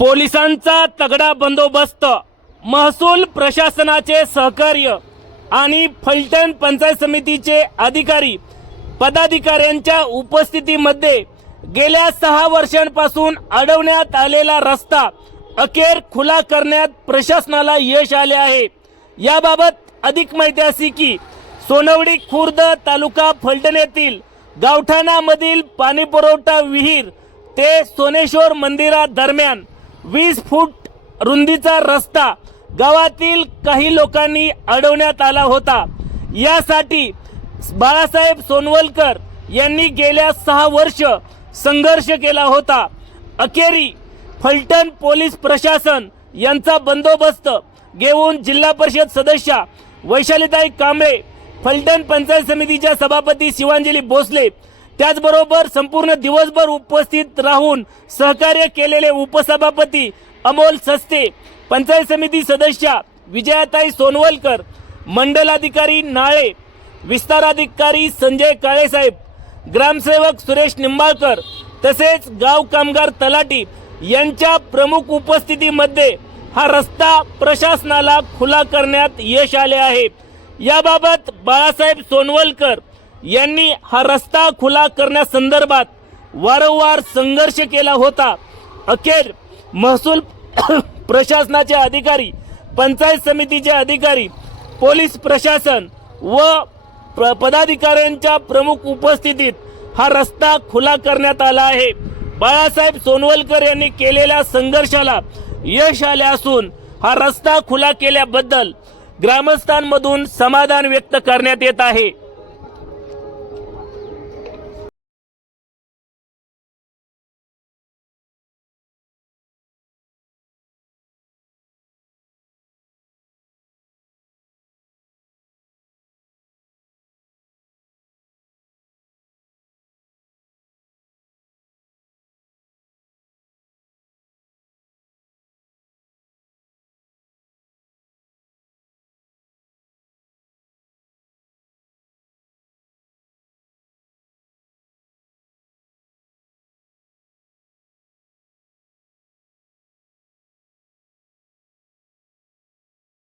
पोलिसांचा तगडा बंदोबस्त, महसूल प्रशासनाचे सहकार्य आणि फलटण पंचायत समितीचे अधिकारी पदाधिकाऱ्यांच्या उपस्थितीमध्ये गेल्या 6 वर्षांपासून अडवण्यात आलेला रस्ता अखेर खुला करण्यात प्रशासनाला यश आले आहे। याबाबत अधिक माहिती अशी की सोनवडी खुर्द तालुका फलटण येथील गावठाणामधील पाणीपुरवठा विहीर ते सोनेश्वर मंदिरादरम्यान 20 फूट रुंदीचा रस्ता गावातील काही लोकांनी अडवण्यात आला होता। यासाठी बाळासाहेब सोनवलकर यांनी गेल्या 6 वर्ष संघर्ष केला होता। अखेरी फलटण पोलीस प्रशासन यांचा बंदोबस्त घेऊन जिल्हा परिषद सदस्य वैशालीताई कांबळे, फलटण पंचायत समितीच्या सभापती शिवांजली भोसले, त्याचबरोबर संपूर्ण दिवसभर उपस्थित राहून सहकार्य केलेले उपसभापती अमोल सस्ते, पंचायत समिती सदस्य विजयाताई सोनवलकर, मंडलाधिकारी नाळे, विस्ताराधिकारी संजय काळेसाहेब, ग्रामसेवक सुरेश निंबाळकर तसेच गाव कामगार तलाठी यांच्या प्रमुख उपस्थितीमध्ये हा रस्ता प्रशासनाला खुला करण्यात यश आले आहे। याबाबत बाळासाहेब सोनवलकर यांनी हा रस्ता खुला करण्यासंदर्भात वारंवार संघर्ष केला होता। अखेर महसूल प्रशासनाचे अधिकारी, पंचायत समितीचे अधिकारी, पोलीस प्रशासन व पदाधिकाऱ्यांच्या प्रमुख उपस्थितीत हा रस्ता खुला करण्यात आला आहे। बाळासाहेब सोनवलकर यांनी केलेल्या संघर्षाला यश आले असून हा रस्ता खुला केल्याबद्दल ग्रामस्थांमधून समाधान व्यक्त करण्यात येत आहे।